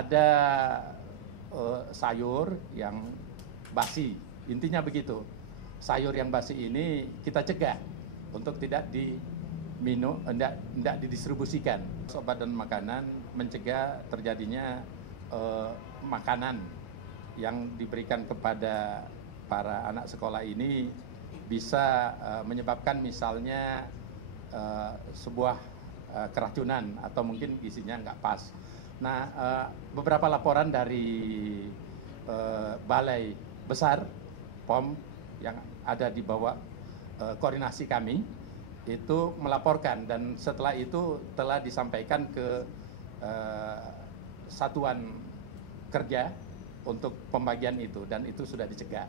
ada sayur yang basi, intinya begitu. Sayur yang basi ini kita cegah untuk tidak diminum, tidak didistribusikan. Obat dan makanan mencegah terjadinya makanan yang diberikan kepada para anak sekolah ini bisa menyebabkan misalnya sebuah keracunan atau mungkin gizinya nggak pas. Nah, beberapa laporan dari Balai Besar POM yang ada di bawah koordinasi kami itu melaporkan, dan setelah itu telah disampaikan ke satuan kerja untuk pembagian itu, dan itu sudah dicegah.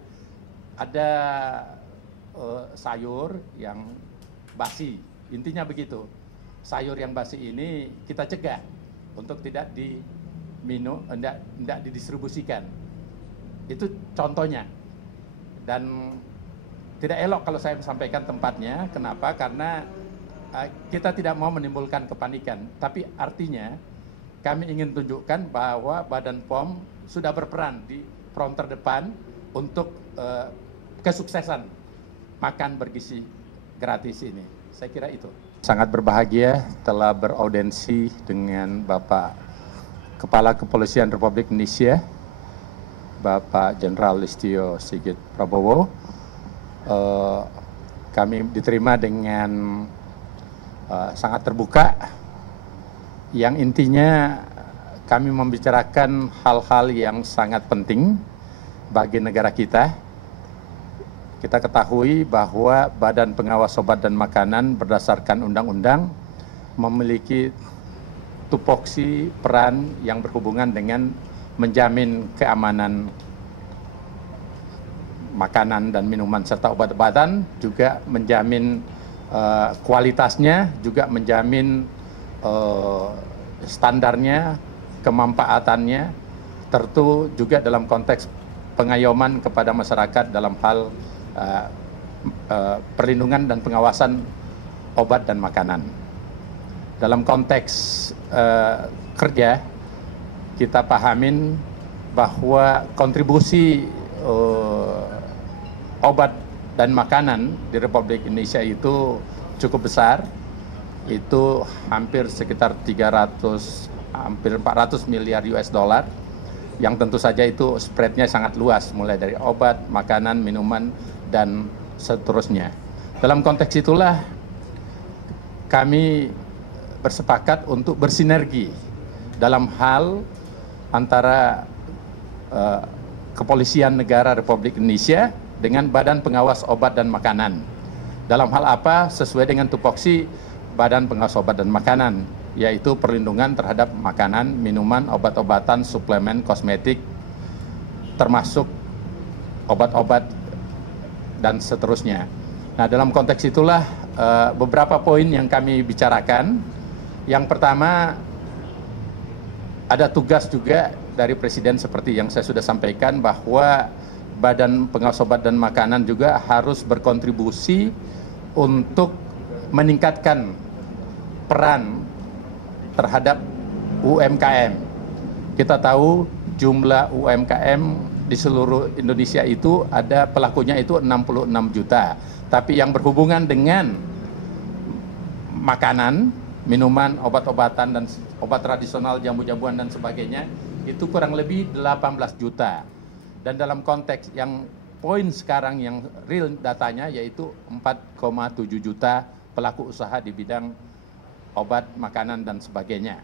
Ada sayur yang basi, intinya begitu. Sayur yang basi ini kita cegah untuk tidak diminum, tidak didistribusikan. Itu contohnya. Dan tidak elok kalau saya sampaikan tempatnya. Kenapa? Karena kita tidak mau menimbulkan kepanikan. Tapi artinya kami ingin tunjukkan bahwa Badan POM sudah berperan di front terdepan untuk kesuksesan makan bergizi gratis ini. Saya kira itu. Sangat berbahagia telah beraudensi dengan Bapak Kepala Kepolisian Republik Indonesia, Bapak Jenderal Listio Sigit Prabowo. Kami diterima dengan sangat terbuka, yang intinya kami membicarakan hal-hal yang sangat penting bagi negara kita. Kita ketahui bahwa Badan Pengawas Obat dan Makanan berdasarkan undang-undang memiliki tupoksi peran yang berhubungan dengan menjamin keamanan makanan dan minuman serta obat-obatan, juga menjamin kualitasnya, juga menjamin standarnya, kemanfaatannya, tentu juga dalam konteks pengayoman kepada masyarakat dalam hal perlindungan dan pengawasan obat dan makanan. Dalam konteks kerja, kita pahamin bahwa kontribusi obat dan makanan di Republik Indonesia itu cukup besar. Itu hampir sekitar 400 miliar US dollar, yang tentu saja itu spreadnya sangat luas, mulai dari obat, makanan, minuman, dan seterusnya. Dalam konteks itulah kami bersepakat untuk bersinergi dalam hal antara Kepolisian Negara Republik Indonesia dengan Badan Pengawas Obat dan Makanan. Dalam hal apa? Sesuai dengan tupoksi Badan Pengawas Obat dan Makanan, yaitu perlindungan terhadap makanan, minuman, obat-obatan, suplemen, kosmetik, termasuk obat-obat dan seterusnya. Nah, dalam konteks itulah beberapa poin yang kami bicarakan. Yang pertama, ada tugas juga dari Presiden seperti yang saya sudah sampaikan, bahwa Badan Pengawas Obat dan Makanan juga harus berkontribusi untuk meningkatkan peran terhadap UMKM. Kita tahu jumlah UMKM di seluruh Indonesia itu ada pelakunya itu 66 juta. Tapi yang berhubungan dengan makanan, minuman, obat-obatan, dan obat tradisional, jamu-jamuan, dan sebagainya, itu kurang lebih 18 juta. Dan dalam konteks yang poin sekarang yang real datanya yaitu 4,7 juta pelaku usaha di bidang obat, makanan, dan sebagainya.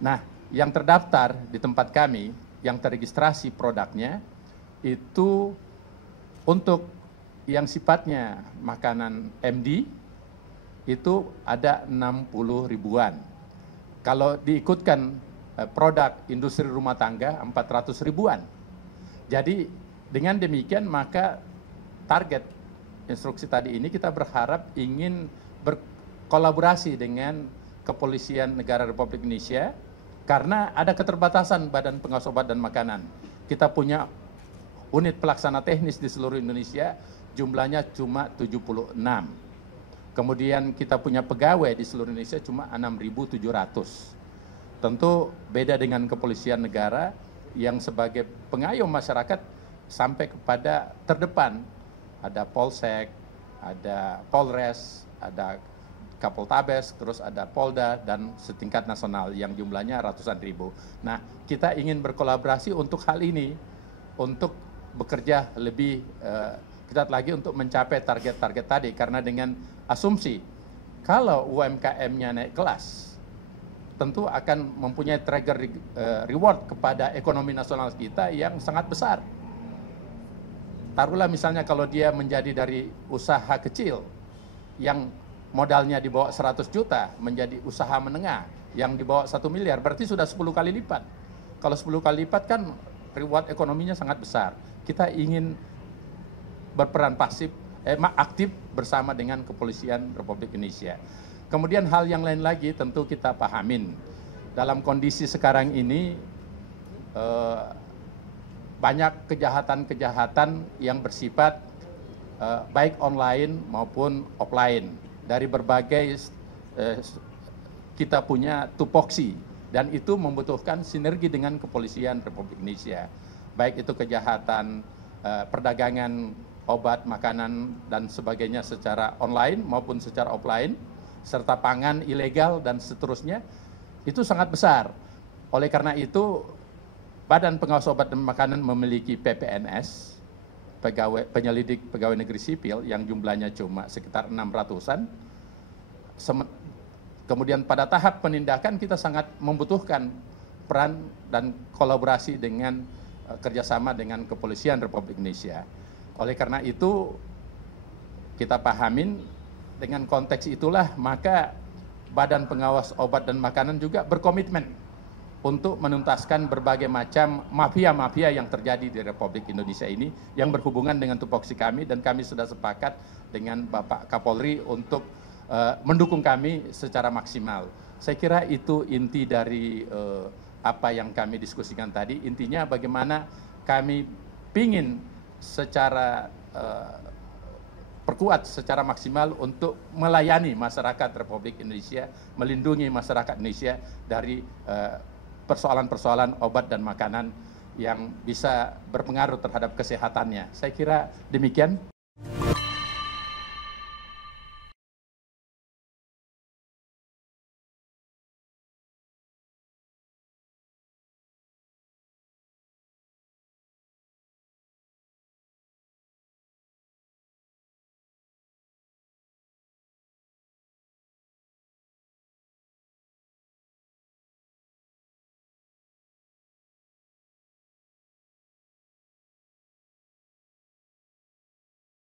Nah, yang terdaftar di tempat kami, yang terregistrasi produknya, itu untuk yang sifatnya makanan MD, itu ada 60 ribuan. Kalau diikutkan produk industri rumah tangga, 400 ribuan. Jadi dengan demikian maka target instruksi tadi ini kita berharap ingin berkolaborasi dengan Kepolisian Negara Republik Indonesia, karena ada keterbatasan Badan Pengawas Obat dan Makanan. Kita punya unit pelaksana teknis di seluruh Indonesia, jumlahnya cuma 76. Kemudian kita punya pegawai di seluruh Indonesia cuma 6.700. Tentu beda dengan kepolisian negara yang sebagai pengayom masyarakat sampai kepada terdepan. Ada Polsek, ada Polres, ada Kapoltabes, terus ada Polda, dan setingkat nasional yang jumlahnya ratusan ribu. Nah, kita ingin berkolaborasi untuk hal ini, untuk bekerja lebih ketat lagi untuk mencapai target-target tadi, karena dengan asumsi kalau UMKM-nya naik kelas, tentu akan mempunyai trigger reward kepada ekonomi nasional kita yang sangat besar. Taruhlah misalnya kalau dia menjadi dari usaha kecil yang modalnya di bawah 100 juta menjadi usaha menengah yang di bawah 1 miliar, berarti sudah 10 kali lipat. Kalau 10 kali lipat kan reward ekonominya sangat besar. Kita ingin berperan aktif bersama dengan Kepolisian Republik Indonesia. Kemudian hal yang lain lagi tentu kita pahamin. Dalam kondisi sekarang ini banyak kejahatan-kejahatan yang bersifat baik online maupun offline. Dari berbagai kita punya tupoksi, dan itu membutuhkan sinergi dengan Kepolisian Republik Indonesia. Baik itu kejahatan perdagangan obat, makanan, dan sebagainya secara online maupun secara offline, serta pangan ilegal dan seterusnya, itu sangat besar. Oleh karena itu, Badan Pengawas Obat dan Makanan memiliki PPNS, penyelidik pegawai negeri sipil, yang jumlahnya cuma sekitar 600-an. Kemudian pada tahap penindakan kita sangat membutuhkan peran dan kolaborasi dengan kerjasama dengan Kepolisian Republik Indonesia. Oleh karena itu, kita pahamin dengan konteks itulah maka Badan Pengawas Obat dan Makanan juga berkomitmen untuk menuntaskan berbagai macam mafia-mafia yang terjadi di Republik Indonesia ini yang berhubungan dengan tupoksi kami, dan kami sudah sepakat dengan Bapak Kapolri untuk mendukung kami secara maksimal. Saya kira itu inti dari apa yang kami diskusikan tadi. Intinya bagaimana kami ingin secara perkuat secara maksimal untuk melayani masyarakat Republik Indonesia, melindungi masyarakat Indonesia dari persoalan-persoalan obat dan makanan yang bisa berpengaruh terhadap kesehatannya. Saya kira demikian.